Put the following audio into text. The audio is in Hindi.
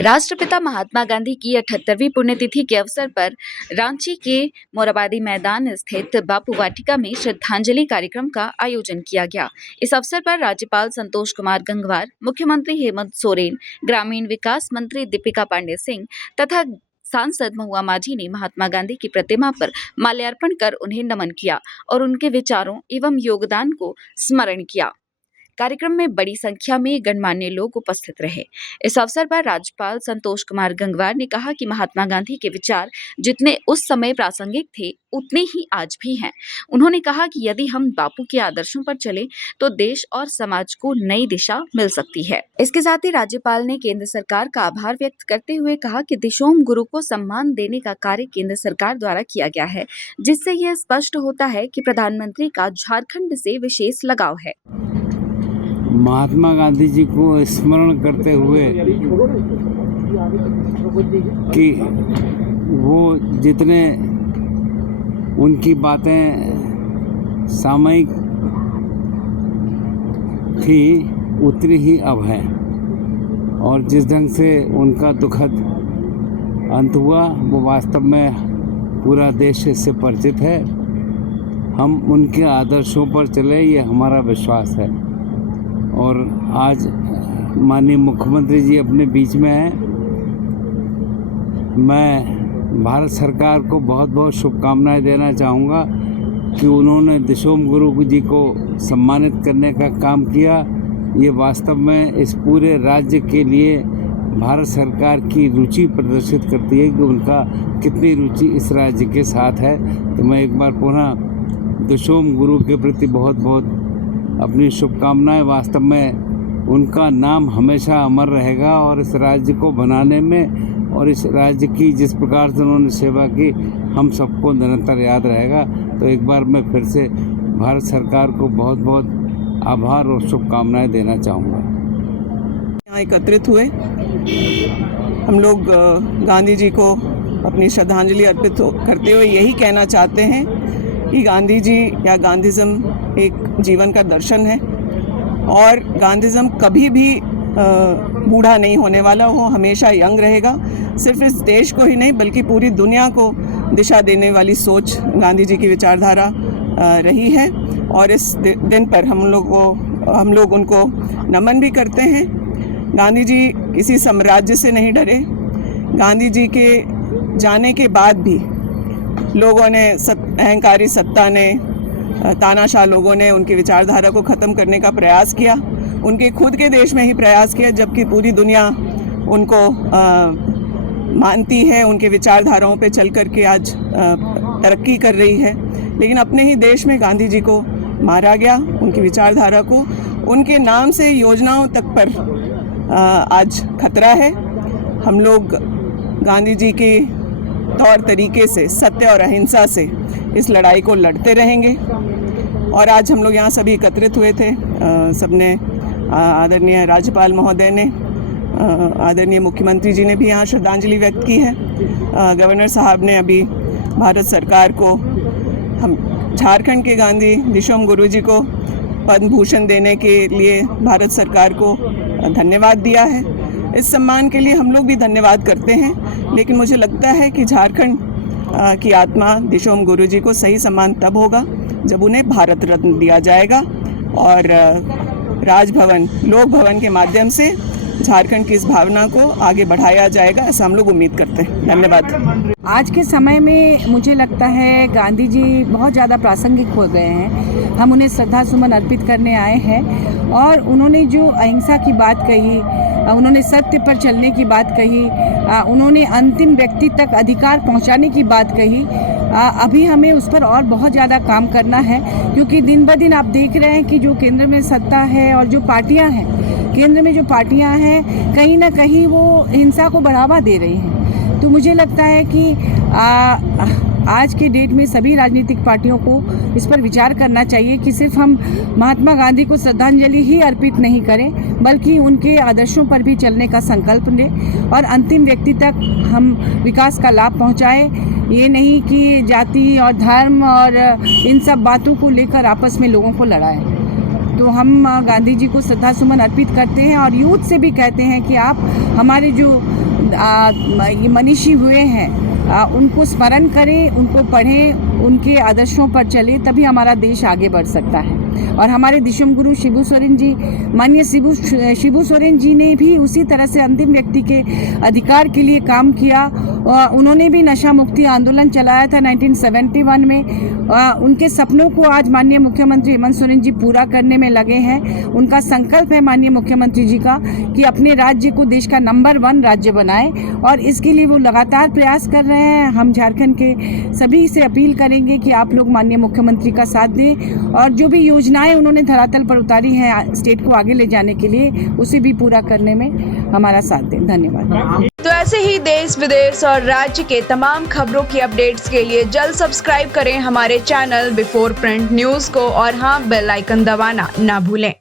राष्ट्रपिता महात्मा गांधी की 78वीं पुण्यतिथि के अवसर पर रांची के मोरहाबादी मैदान स्थित बापू वाटिका में श्रद्धांजलि कार्यक्रम का आयोजन किया गया। इस अवसर पर राज्यपाल संतोष कुमार गंगवार, मुख्यमंत्री हेमंत सोरेन, ग्रामीण विकास मंत्री दीपिका पांडे सिंह तथा सांसद महुआ माझी ने महात्मा गांधी की प्रतिमा पर माल्यार्पण कर उन्हें नमन किया और उनके विचारों एवं योगदान को स्मरण किया। कार्यक्रम में बड़ी संख्या में गणमान्य लोग उपस्थित रहे। इस अवसर पर राज्यपाल संतोष कुमार गंगवार ने कहा कि महात्मा गांधी के विचार जितने उस समय प्रासंगिक थे उतने ही आज भी हैं। उन्होंने कहा कि यदि हम बापू के आदर्शों पर चले तो देश और समाज को नई दिशा मिल सकती है। इसके साथ ही राज्यपाल ने केंद्र सरकार का आभार व्यक्त करते हुए कहा कि दिशोम गुरु को सम्मान देने का कार्य केंद्र सरकार द्वारा किया गया है, जिससे यह स्पष्ट होता है कि प्रधानमंत्री का झारखंड से विशेष लगाव है। महात्मा गांधी जी को स्मरण करते हुए कि वो जितने उनकी बातें सामयिक थी उतनी ही अब है, और जिस ढंग से उनका दुखद अंत हुआ वो वास्तव में पूरा देश इससे परिचित है। हम उनके आदर्शों पर चले, ये हमारा विश्वास है। और आज माननीय मुख्यमंत्री जी अपने बीच में हैं। मैं भारत सरकार को बहुत बहुत शुभकामनाएं देना चाहूँगा कि उन्होंने दिशोम गुरु जी को सम्मानित करने का काम किया। ये वास्तव में इस पूरे राज्य के लिए भारत सरकार की रुचि प्रदर्शित करती है कि उनका कितनी रुचि इस राज्य के साथ है। तो मैं एक बार पुनः दिशोम गुरु के प्रति बहुत बहुत अपनी शुभकामनाएं। वास्तव में उनका नाम हमेशा अमर रहेगा और इस राज्य को बनाने में और इस राज्य की जिस प्रकार से उन्होंने सेवा की हम सबको निरंतर याद रहेगा। तो एक बार मैं फिर से भारत सरकार को बहुत बहुत आभार और शुभकामनाएं देना चाहूँगा। यहाँ एकत्रित हुए हम लोग गांधी जी को अपनी श्रद्धांजलि अर्पित करते हुए यही कहना चाहते हैं कि गांधी जी या गांधीज़म एक जीवन का दर्शन है और गांधीज़म कभी भी बूढ़ा नहीं होने वाला, वो हमेशा यंग रहेगा। सिर्फ इस देश को ही नहीं बल्कि पूरी दुनिया को दिशा देने वाली सोच गांधी जी की विचारधारा रही है। और इस दिन पर हम लोग उनको नमन भी करते हैं। गांधी जी किसी साम्राज्य से नहीं डरे। गांधी जी के जाने के बाद भी लोगों ने अहंकारी सत्ता ने, तानाशाह लोगों ने उनकी विचारधारा को ख़त्म करने का प्रयास किया। उनके खुद के देश में ही प्रयास किया, जबकि पूरी दुनिया उनको मानती है, उनके विचारधाराओं पे चल कर के आज तरक्की कर रही है। लेकिन अपने ही देश में गांधी जी को मारा गया, उनकी विचारधारा को, उनके नाम से योजनाओं तक पर आज खतरा है। हम लोग गांधी जी के तौर तरीके से, सत्य और अहिंसा से इस लड़ाई को लड़ते रहेंगे। और आज हम लोग यहाँ सभी एकत्रित हुए थे। सबने, आदरणीय राज्यपाल महोदय ने, आदरणीय मुख्यमंत्री जी ने भी यहाँ श्रद्धांजलि व्यक्त की है। गवर्नर साहब ने अभी भारत सरकार को, हम झारखंड के गांधी दिशोम गुरु जी को पद्म भूषण देने के लिए भारत सरकार को धन्यवाद दिया है। इस सम्मान के लिए हम लोग भी धन्यवाद करते हैं। लेकिन मुझे लगता है कि झारखंड की आत्मा दिशोम गुरु जी को सही सम्मान तब होगा जब उन्हें भारत रत्न दिया जाएगा और राजभवन, लोक भवन के माध्यम से झारखंड की इस भावना को आगे बढ़ाया जाएगा, ऐसा हम लोग उम्मीद करते हैं। धन्यवाद। आज के समय में मुझे लगता है गांधी जी बहुत ज़्यादा प्रासंगिक हो गए हैं। हम उन्हें श्रद्धा सुमन अर्पित करने आए हैं और उन्होंने जो अहिंसा की बात कही, उन्होंने सत्य पर चलने की बात कही, उन्होंने अंतिम व्यक्ति तक अधिकार पहुंचाने की बात कही। अभी हमें उस पर और बहुत ज़्यादा काम करना है, क्योंकि दिन ब दिन आप देख रहे हैं कि जो केंद्र में सत्ता है और जो पार्टियां हैं, केंद्र में जो पार्टियां हैं, कहीं ना कहीं वो हिंसा को बढ़ावा दे रही हैं। तो मुझे लगता है कि आज के डेट में सभी राजनीतिक पार्टियों को इस पर विचार करना चाहिए कि सिर्फ हम महात्मा गांधी को श्रद्धांजलि ही अर्पित नहीं करें, बल्कि उनके आदर्शों पर भी चलने का संकल्प लें और अंतिम व्यक्ति तक हम विकास का लाभ पहुंचाएं। ये नहीं कि जाति और धर्म और इन सब बातों को लेकर आपस में लोगों को लड़ाएं। तो हम गांधी जी को श्रद्धा सुमन अर्पित करते हैं और यूथ से भी कहते हैं कि आप हमारे जो ये मनीषी हुए हैं उनको स्मरण करें, उनको पढ़ें, उनके आदर्शों पर चले, तभी हमारा देश आगे बढ़ सकता है। और हमारे दिशम गुरु शिबू सोरेन जी, माननीय शिबू सोरेन जी ने भी उसी तरह से अंतिम व्यक्ति के अधिकार के लिए काम किया। उन्होंने भी नशा मुक्ति आंदोलन चलाया था 1971 में। उनके सपनों को आज माननीय मुख्यमंत्री हेमंत सोरेन जी पूरा करने में लगे हैं। उनका संकल्प है माननीय मुख्यमंत्री जी का कि अपने राज्य को देश का नंबर 1 राज्य बनाए, और इसके लिए वो लगातार प्रयास कर रहे हैं। हम झारखंड के सभी से अपील करेंगे कि आप लोग माननीय मुख्यमंत्री का साथ दें, और जो भी योजनाएं उन्होंने धरातल पर उतारी हैं स्टेट को आगे ले जाने के लिए, उसे भी पूरा करने में हमारा साथ दें। धन्यवाद। तो ऐसे ही देश विदेश और राज्य के तमाम खबरों की अपडेट्स के लिए जल्द सब्सक्राइब करें हमारे चैनल बिफोर प्रिंट न्यूज को, और हाँ, बेल आइकन दबाना ना भूलें।